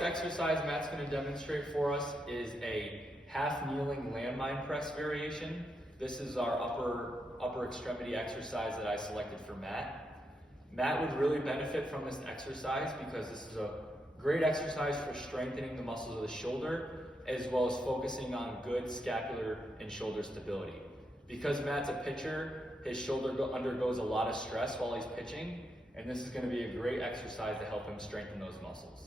next exercise Matt's going to demonstrate for us is a half kneeling landmine press variation. This is our upper extremity exercise that I selected for Matt. Matt would really benefit from this exercise because this is a great exercise for strengthening the muscles of the shoulder as well as focusing on good scapular and shoulder stability. Because Matt's a pitcher, his shoulder undergoes a lot of stress while he's pitching, and this is going to be a great exercise to help him strengthen those muscles.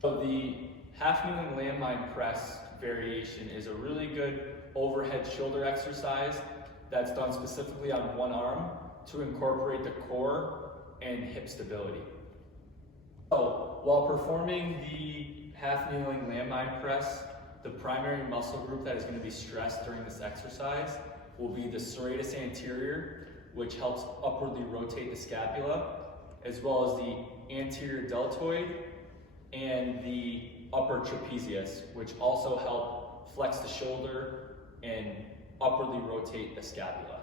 So the half kneeling landmine press variation is a really good overhead shoulder exercise that's done specifically on one arm to incorporate the core and hip stability. So while performing the half kneeling landmine press, the primary muscle group that is going to be stressed during this exercise will be the serratus anterior, which helps upwardly rotate the scapula, as well as the anterior deltoid and the upper trapezius, which also help flex the shoulder and upwardly rotate the scapula.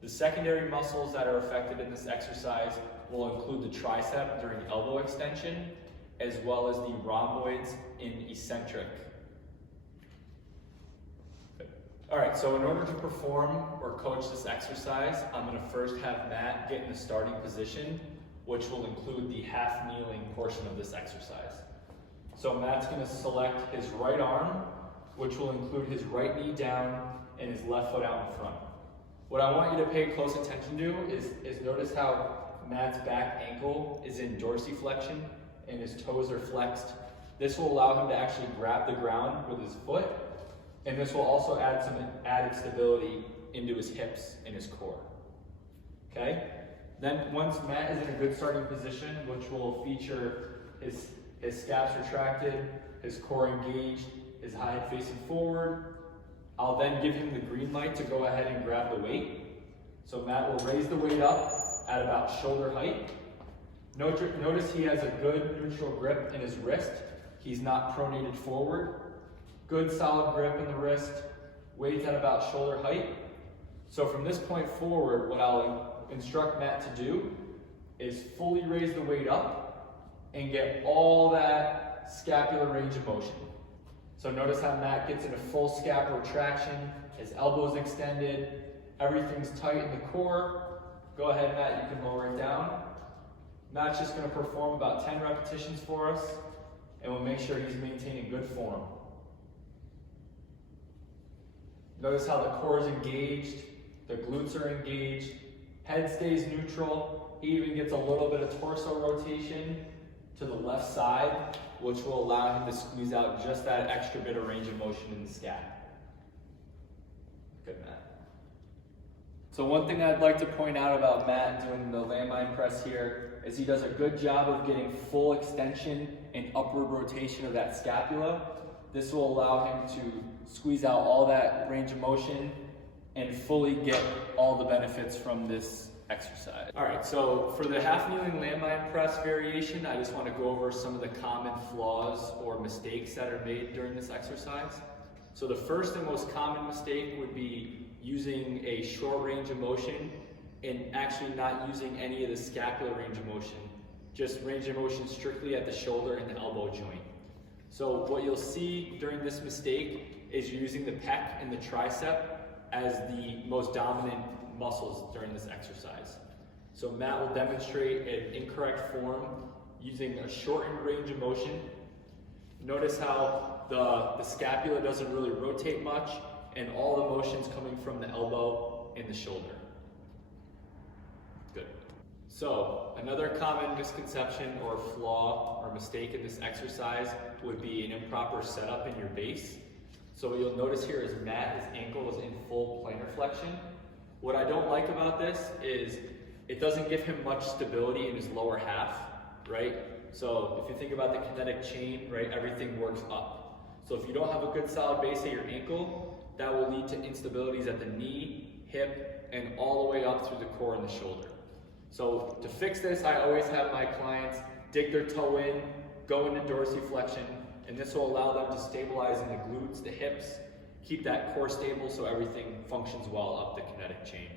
The secondary muscles that are affected in this exercise will include the tricep during elbow extension, as well as the rhomboids in eccentric. All right, so in order to perform or coach this exercise, I'm going to first have Matt get in the starting position, which will include the half kneeling portion of this exercise. So Matt's going to select his right arm, which will include his right knee down and his left foot out in front. What I want you to pay close attention to is notice how Matt's back ankle is in dorsiflexion and his toes are flexed. This will allow him to actually grab the ground with his foot, and this will also add some added stability into his hips and his core. Okay? Then once Matt is in a good starting position, which will feature his scaps retracted, his core engaged, his hide facing forward, I'll then give him the green light to go ahead and grab the weight. So Matt will raise the weight up at about shoulder height. Notice he has a good neutral grip in his wrist. He's not pronated forward. Good solid grip in the wrist, weight at about shoulder height. So from this point forward, what I'll instruct Matt to do is fully raise the weight up and get all that scapular range of motion. So notice how Matt gets into full scapular traction, his elbows extended, everything's tight in the core. Go ahead, Matt, you can lower it down. Matt's just going to perform about 10 repetitions for us, and we'll make sure he's maintaining good form. Notice how the core is engaged, the glutes are engaged, head stays neutral. He even gets a little bit of torso rotation to the left side, which will allow him to squeeze out just that extra bit of range of motion in the scap. Good, Matt. So one thing I'd like to point out about Matt doing the landmine press here is he does a good job of getting full extension and upward rotation of that scapula. This will allow him to squeeze out all that range of motion and fully get all the benefits from this exercise. All right, so for the half kneeling landmine press variation, I just want to go over some of the common flaws or mistakes that are made during this exercise. So the first and most common mistake would be using a short range of motion and actually not using any of the scapular range of motion, just range of motion strictly at the shoulder and the elbow joint. So what you'll see during this mistake is you're using the pec and the tricep as the most dominant muscles during this exercise. So Matt will demonstrate an incorrect form using a shortened range of motion. Notice how the scapula doesn't really rotate much and all the motion's coming from the elbow and the shoulder. Good. So another common misconception or flaw or mistake in this exercise would be an improper setup in your base. So what you'll notice here is Matt, his ankle is in full plantar flexion. What I don't like about this is it doesn't give him much stability in his lower half, right? So if you think about the kinetic chain, right, everything works up. So if you don't have a good solid base at your ankle, that will lead to instabilities at the knee, hip, and all the way up through the core and the shoulder. So to fix this, I always have my clients dig their toe in, go into dorsiflexion, and this will allow them to stabilize in the glutes, the hips, keep that core stable so everything functions well up the kinetic chain.